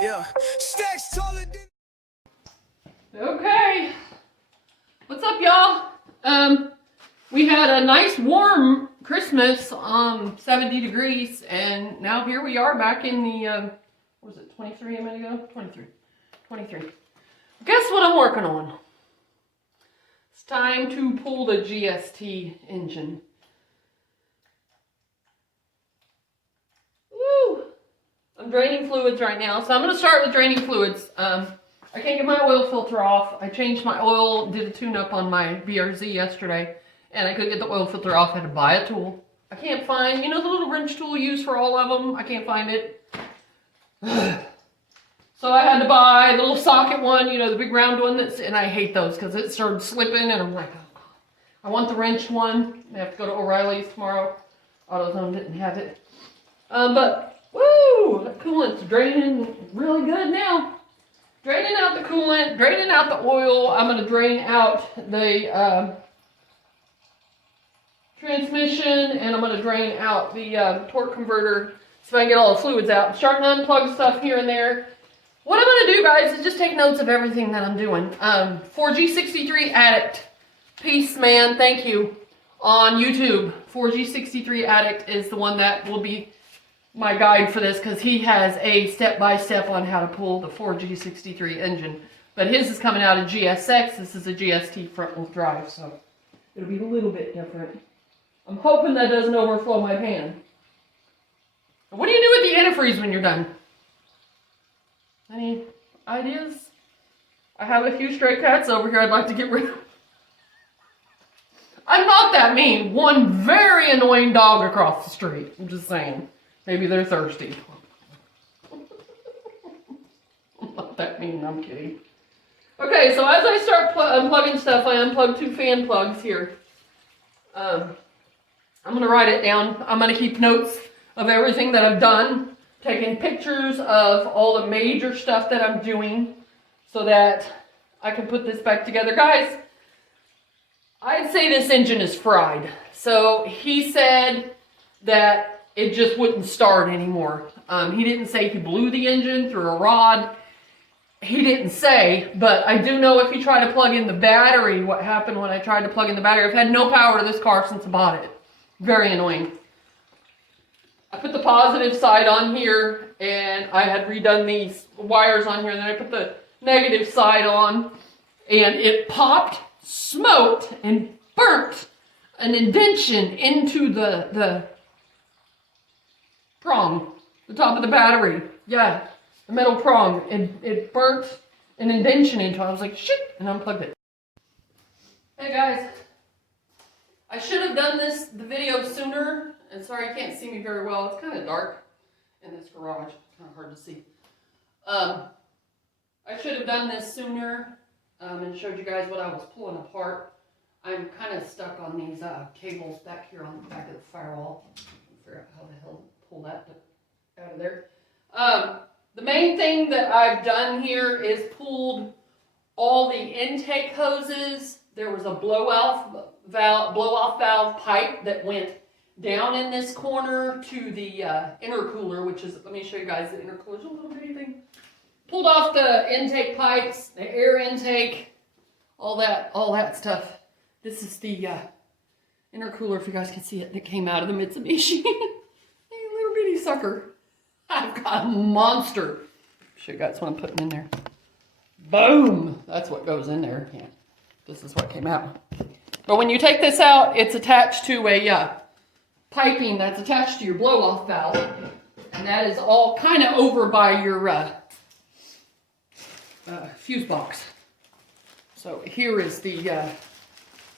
Yeah. Stacks taller than. Okay. What's up, y'all? We had a nice warm Christmas, 70 degrees, and now here we are back in the, what was it, 23 a minute ago? 23. Guess what I'm working on? It's time to pull the GST engine. Woo! I'm draining fluids right now, so I'm going to start with draining fluids. I can't get my oil filter off. I changed my oil, did a tune-up on my BRZ yesterday, and I couldn't get the oil filter off. I had to buy a tool. I can't find, you know, the little wrench tool used for all of them? I can't find it. So I had to buy the little socket one, you know, the big round one, and I hate those because it started slipping, and I'm like, oh, God. I want the wrench one. I have to go to O'Reilly's tomorrow. AutoZone didn't have it. But, woo, the coolant's draining really good now. Draining out the coolant, draining out the oil. I'm going to drain out the transmission, and I'm going to drain out the torque converter so I can get all the fluids out. I'm starting to unplug stuff here and there. What I'm going to do, guys, is just take notes of everything that I'm doing. 4G63 Addict. Peace, man. Thank you. On YouTube. 4G63 Addict is the one that will be my guide for this, because he has a step-by-step on how to pull the 4G63 engine. But his is coming out of GSX. This is a GST front-wheel drive, so it'll be a little bit different. I'm hoping that doesn't overflow my pan. What do you do with the antifreeze when you're done? Any ideas? I have a few stray cats over here I'd like to get rid of. I'm not that mean. One very annoying dog across the street. I'm just saying. Maybe they're thirsty. I'm not that mean, I'm kidding. Okay, so as I start unplugging stuff, I unplug 2 fan plugs here. I'm going to write it down. I'm going to keep notes of everything that I've done, taking pictures of all the major stuff that I'm doing so that I can put this back together. Guys, I'd say this engine is fried. So he said that it just wouldn't start anymore. He didn't say he blew the engine through a rod. He didn't say, but I do know if you try to plug in the battery, what happened when I tried to plug in the battery. I've had no power to this car since I bought it. Very annoying. I put the positive side on here, and I had redone these wires on here, and then I put the negative side on, and it popped, smoked, and burnt an indention into the prong, the top of the battery. Yeah, the metal prong. It burnt an indention into it. I was like, shit, and unplugged it. Hey guys, I should have done the video sooner, and sorry you can't see me very well. It's kind of dark in this garage. It's kind of hard to see. I should have done this sooner and showed you guys what I was pulling apart. I'm kind of stuck on these cables back here on the back of the firewall. Figure out how the hell to pull that out of there. The main thing that I've done here is pulled all the intake hoses. There was a blow-off valve pipe that went down in this corner to the intercooler, which is, let me show you guys the intercooler. It's a little bitty thing. Pulled off the intake pipes, the air intake, all that stuff. This is the intercooler, if you guys can see it, that came out of the Mitsubishi. Hey, little bitty sucker. I've got a monster. Show you guys what I'm putting in there. Boom! That's what goes in there. Yeah. This is what came out. But when you take this out, it's attached to a piping that's attached to your blow-off valve. And that is all kind of over by your fuse box. So here is the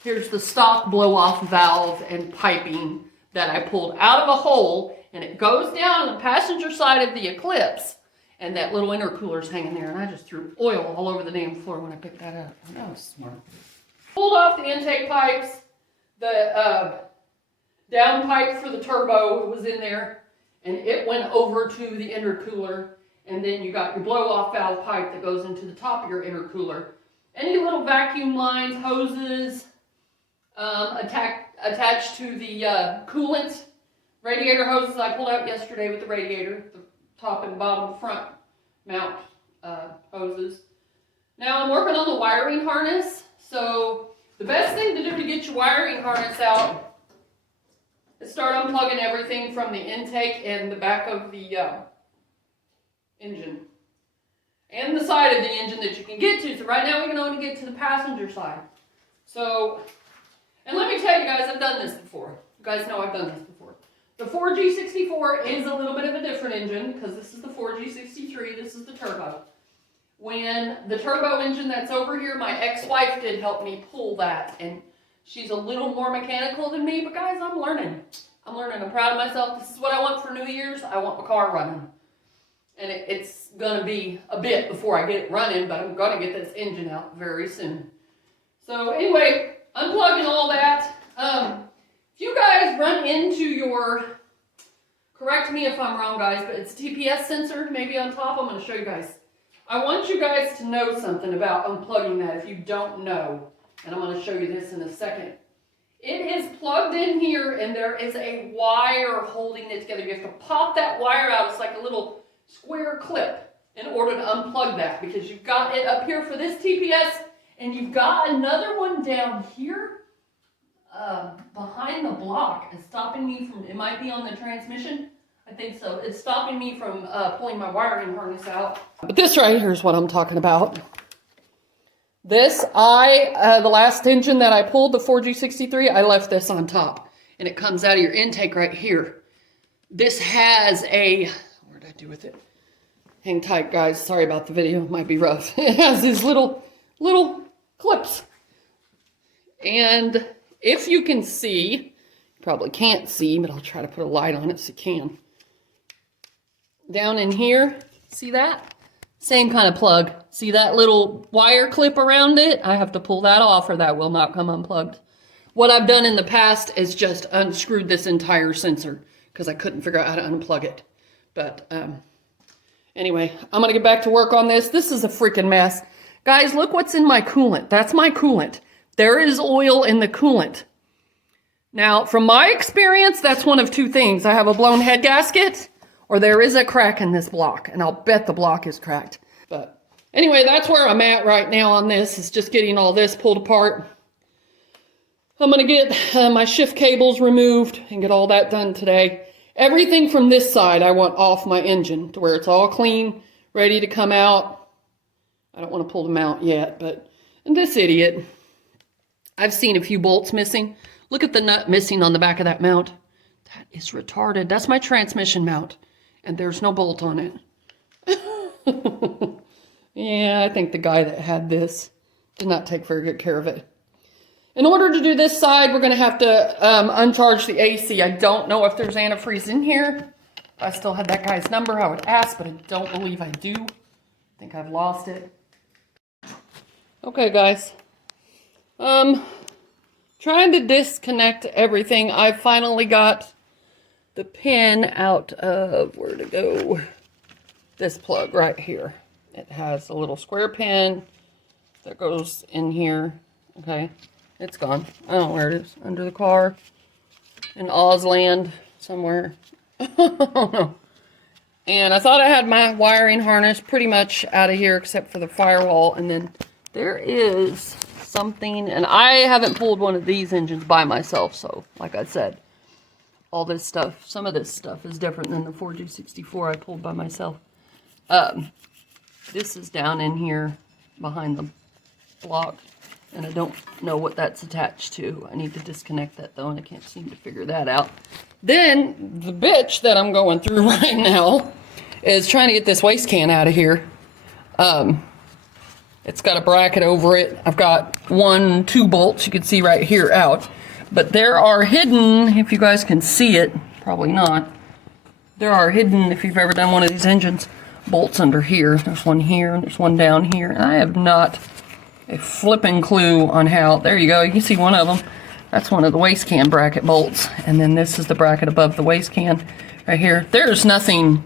here's the stock blow-off valve and piping that I pulled out of a hole, and it goes down on the passenger side of the Eclipse, and that little intercooler's hanging there, and I just threw oil all over the damn floor when I picked that up. That was smart. Pulled off the intake pipes, the down pipe for the turbo was in there, and it went over to the intercooler, and then you got your blow-off valve pipe that goes into the top of your intercooler. Any little vacuum lines, hoses, attached to the coolant. Radiator hoses I pulled out yesterday with the radiator, the top and bottom front mount hoses. Now I'm working on the wiring harness. So the best thing to do to get your wiring harness out is start unplugging everything from the intake and the back of the engine. And the side of the engine that you can get to. So right now we can only get to the passenger side. So, and let me tell you guys, I've done this before. You guys know I've done this before. The 4G64 is a little bit of a different engine because this is the 4G63, this is the turbo. When the turbo engine that's over here, my ex-wife did help me pull that, and she's a little more mechanical than me, but guys, I'm learning. I'm proud of myself. This is what I want for New Year's. I want my car running. And it's gonna be a bit before I get it running, but I'm gonna get this engine out very soon. So anyway, unplugging all that. If you guys run into your, correct me if I'm wrong guys, but it's TPS sensor maybe on top. I'm gonna show you guys. I want you guys to know something about unplugging that if you don't know. And I'm gonna show you this in a second. It is plugged in here and there is a wire holding it together. You have to pop that wire out. It's like a little square clip in order to unplug that because you've got it up here for this TPS and you've got another one down here behind the block. It's stopping me from, it might be on the transmission. I think so. It's stopping me from pulling my wiring harness out. But this right here is what I'm talking about. This, the last engine that I pulled, the 4G63, I left this on top. And it comes out of your intake right here. This has a, what did I do with it? Hang tight, guys. Sorry about the video. It might be rough. It has these little clips. And if you can see, you probably can't see, but I'll try to put a light on it so you can. Down in here, see that? Same kind of plug. See that little wire clip around it? I have to pull that off or that will not come unplugged. What I've done in the past is just unscrewed this entire sensor because I couldn't figure out how to unplug it. But anyway, I'm going to get back to work on this. This is a freaking mess. Guys, look what's in my coolant. That's my coolant. There is oil in the coolant. Now, from my experience, that's one of two things. I have a blown head gasket or there is a crack in this block, and I'll bet the block is cracked. But anyway, that's where I'm at right now on this, is just getting all this pulled apart. I'm going to get my shift cables removed and get all that done today. Everything from this side I want off my engine to where it's all clean, ready to come out. I don't want to pull them out yet, but, and this idiot, I've seen a few bolts missing. Look at the nut missing on the back of that mount. That is retarded. That's my transmission mount. And there's no bolt on it. Yeah, I think the guy that had this did not take very good care of it. In order to do this side, we're going to have to uncharge the AC. I don't know if there's antifreeze in here. If I still had that guy's number, I would ask, but I don't believe I do. I think I've lost it. Okay, guys. Trying to disconnect everything. I finally got the pin out of, where to go? This plug right here. It has a little square pin that goes in here. Okay, it's gone. I don't know where it is. Under the car. In Ozland somewhere. I don't know. And I thought I had my wiring harness pretty much out of here except for the firewall. And then there is something, and I haven't pulled one of these engines by myself, so like I said, all this stuff, some of this stuff is different than the 4G64 I pulled by myself. This is down in here behind the block, and I don't know what that's attached to. I need to disconnect that though, and I can't seem to figure that out. Then the bitch that I'm going through right now is trying to get this waste can out of here. It's got a bracket over it. I've got 2 bolts you can see right here out. But there are hidden, if you guys can see it, probably not. There are hidden, if you've ever done one of these engines, bolts under here. There's one here, and there's one down here. And I have not a flipping clue on how. There you go, you can see one of them. That's one of the waste can bracket bolts. And then this is the bracket above the waste can right here. There's nothing,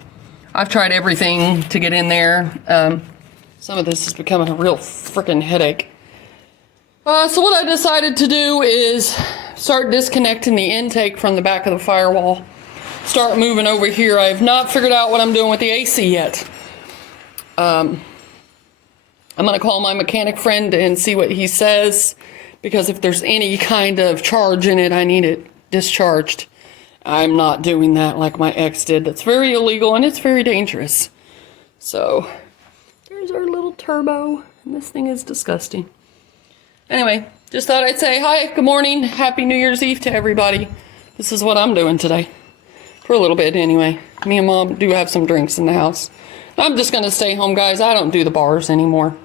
I've tried everything to get in there. Some of this is becoming a real freaking headache. So what I decided to do is start disconnecting the intake from the back of the firewall. Start moving over here. I have not figured out what I'm doing with the AC yet. I'm going to call my mechanic friend and see what he says, because if there's any kind of charge in it, I need it discharged. I'm not doing that like my ex did. That's very illegal and it's very dangerous. So, there's our little turbo, and this thing is disgusting. Anyway, just thought I'd say hi, good morning, happy New Year's Eve to everybody. This is what I'm doing today. For a little bit anyway. Me and Mom do have some drinks in the house. I'm just going to stay home, guys. I don't do the bars anymore.